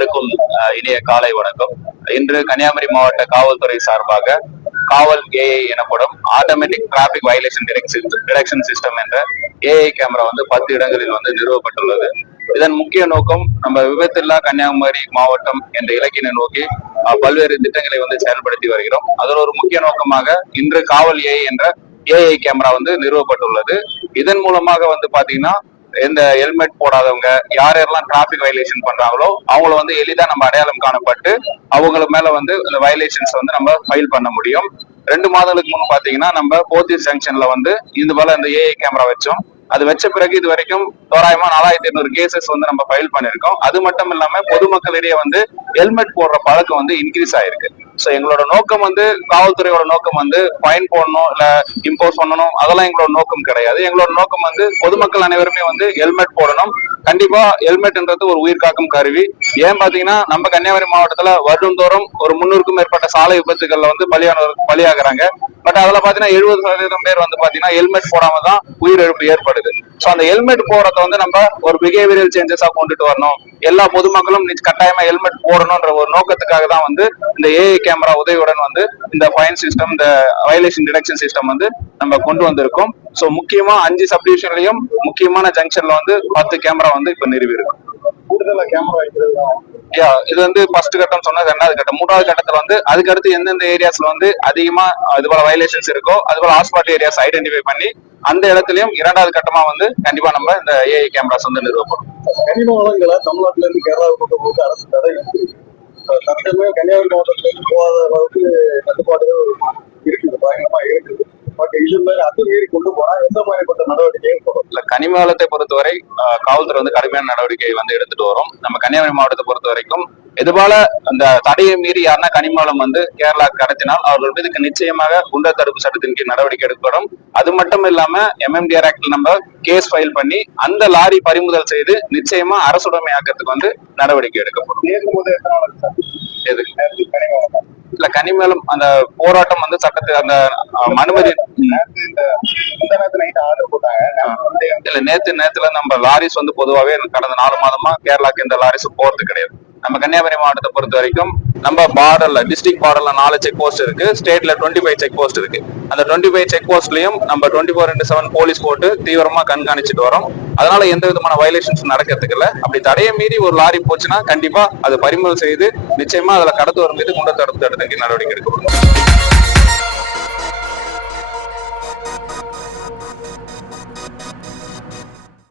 இருக்கும் இனிய காலை வணக்கம். இன்று கன்னியாகுமரி மாவட்ட காவல்துறை சார்பாக காவல் ஏஐ எனப்படும் automatic traffic violation detection system என்ற ஏஐ கேமரா 10 இடங்களில் நிறுவப்பட்டுள்ளது. இதன் முக்கிய நோக்கம் நம்ம விபத்தில்லா கன்னியாகுமரி மாவட்டம் என்ற இலக்கினை நோக்கி பல்வேறு திட்டங்களை செயல்படுத்தி வருகிறோம். அதில் ஒரு முக்கிய நோக்கமாக இன்று காவல் ஏஐ என்ற ஏஐ கேமரா நிறுவப்பட்டுள்ளது. இதன் மூலமாக பாத்தீங்கன்னா இந்த ஹெல்மெட் போடாதவங்க யாரெல்லாம் டிராபிக் வயலேஷன் பண்றாங்களோ அவங்கள எளிதா நம்ம அடையாளம் காணப்பட்டு அவங்க மேல இந்த வயலேஷன்ஸ் நம்ம ஃபைல் பண்ண முடியும். 2 மாதங்களுக்கு முன்பு பாத்தீங்கன்னா நம்ம போத்தீஸ் ஜங்ஷன்ல இது போல இந்த ஏஐ கேமரா வச்சோம். அது வச்ச பிறகு இது வரைக்கும் தோராயமா 4800 கேசஸ் நம்ம ஃபைல் பண்ணிருக்கோம். அது மட்டும் இல்லாம பொதுமக்களிடையே ஹெல்மெட் போடுற பழக்கம் இன்க்ரீஸ் ஆயிருக்கு. சோ எங்களோட நோக்கம் காவல்துறையோட நோக்கம் ஃபைன் போடணும் இல்ல இம்போஸ் பண்ணணும் அதெல்லாம் எங்களோட நோக்கம் கிடையாது. எங்களோட நோக்கம் பொதுமக்கள் அனைவருமே ஹெல்மெட் போடணும். கண்டிப்பா ஹெல்மெட்ன்றது ஒரு உயிர் காக்கும் கருவி. ஏன் பாத்தீங்கன்னா நம்ம கன்னியாகுமரி மாவட்டத்துல வருடந்தோறும் ஒரு 300க்கும் மேற்பட்ட சாலை விபத்துகள்ல பலியாகிறாங்க. பட் அதுல பாத்தீங்கன்னா 70% பேர் பாத்தீங்கன்னா ஹெல்மெட் போடாம தான் உயிரிழப்பு ஏற்படுது. சோ அந்த ஹெல்மெட் போறத நம்ம ஒரு பிஹேவியரல் சேஞ்சஸா கொண்டுட்டு வரணும். எல்லா பொதுமக்களும் கட்டாயமா ஹெல்மெட் போடணும்ன்ற ஒரு நோக்கத்துக்காக தான் இந்த ஏஐ கேமரா உதவியுடன் இந்த ஃபைன் சிஸ்டம், இந்த வயலேஷன் டிடெக்ஷன் சிஸ்டம் நம்ம கொண்டு வந்திருக்கோம். சோ முக்கியமா 5 சப்டிவிஷன்லயும் முக்கியமான ஜங்ஷன்ல 10 கேமரா இப்ப நிறுவி இருக்கும். கூடுதலா கேமரா வைக்கிறது இது ஃபர்ஸ்ட் கட்டம் சொன்னது. 2வது கட்டம் 3வது கட்டத்துல அதுக்கு அடுத்து எந்தெந்த ஏரியாஸ்ல அதிகமா இது போல வயலேஷன்ஸ் இருக்கோ அது போல ஹாட்ஸ்பாட் ஏரியாஸ் ஐடென்டிஃபை பண்ணி அந்த இடத்துலயும் 2வது கட்டமா கண்டிப்பா நம்ம இந்த ஏஐ கேமராஸ் நிறுவப்படும். கனிம வளங்களை தமிழ்நாட்டுல இருந்து கேரளாவுக்கு கொண்டு போது அரசு தடை சட்டமே கன்னியாகுமரி மாவட்டத்துல இருந்து போகாத அளவுக்கு கட்டுப்பாடுகள் இருக்குது, பயங்கரமா இருக்குது. பட் இது மாதிரி அது மீறி கொண்டு போனா எந்த மாதிரிப்பட்ட நடவடிக்கை ஏற்படும்? இல்ல, கனிம வளத்தை பொறுத்தவரை காவல்துறை கடுமையான நடவடிக்கை எடுத்துட்டு வரும். நம்ம கன்னியாகுமரி மாவட்டத்தை பொறுத்த வரைக்கும் இதுபோல அந்த தடையை மீறி யாருன்னா கனிம வளம் கேரளா கடத்தினால் அவர்கள் மீது நிச்சயமாக குண்டர் தடுப்பு சட்டத்தின் கீழ் நடவடிக்கை எடுக்கப்படும். அது மட்டும் இல்லாம MMDR ஆக்ட்ல நம்ம கேஸ் ஃபைல் பண்ணி அந்த லாரி பறிமுதல் செய்து நிச்சயமா அரசுடைமையாக்கிறதுக்கு நடவடிக்கை எடுக்கப்படும். இல்ல, கனிமேலும் அந்த போராட்டம் சட்டத்தை அந்த அனுமதி இல்ல நேத்துல நம்ம லாரிஸ் பொதுவாகவே கடந்த 4 மாதமா கேரளாக்கு இந்த லாரிஸ் போறது கிடையாது. நம்ம கன்னியாகுமரி மாவட்டத்தை பொறுத்த வரைக்கும் நம்ம பார்டர்ல டிஸ்ட்ரிக்ட் பார்டர்ல 4 செக் போஸ்ட் இருக்கு, ஸ்டேட்ல 25 செக் போஸ்ட் இருக்கு. அந்த 25 செக் போஸ்ட்லயும் நம்ம 24/7 போலீஸ் போட்டு தீவிரமா கண்காணிச்சுட்டு வரோம். அதனால எந்த விதமான வயலேஷன்ஸ் நடக்கிறதுக்கு இல்ல. அப்படி தடையை மீறி ஒரு லாரி போச்சுன்னா கண்டிப்பா அது பறிமுதல் செய்து நிச்சயமா அதுல கடத்துவோர் மீது குண்டர் தடுப்பு சட்டத்தின் கீழ் நடவடிக்கை எடுக்கப்படும்.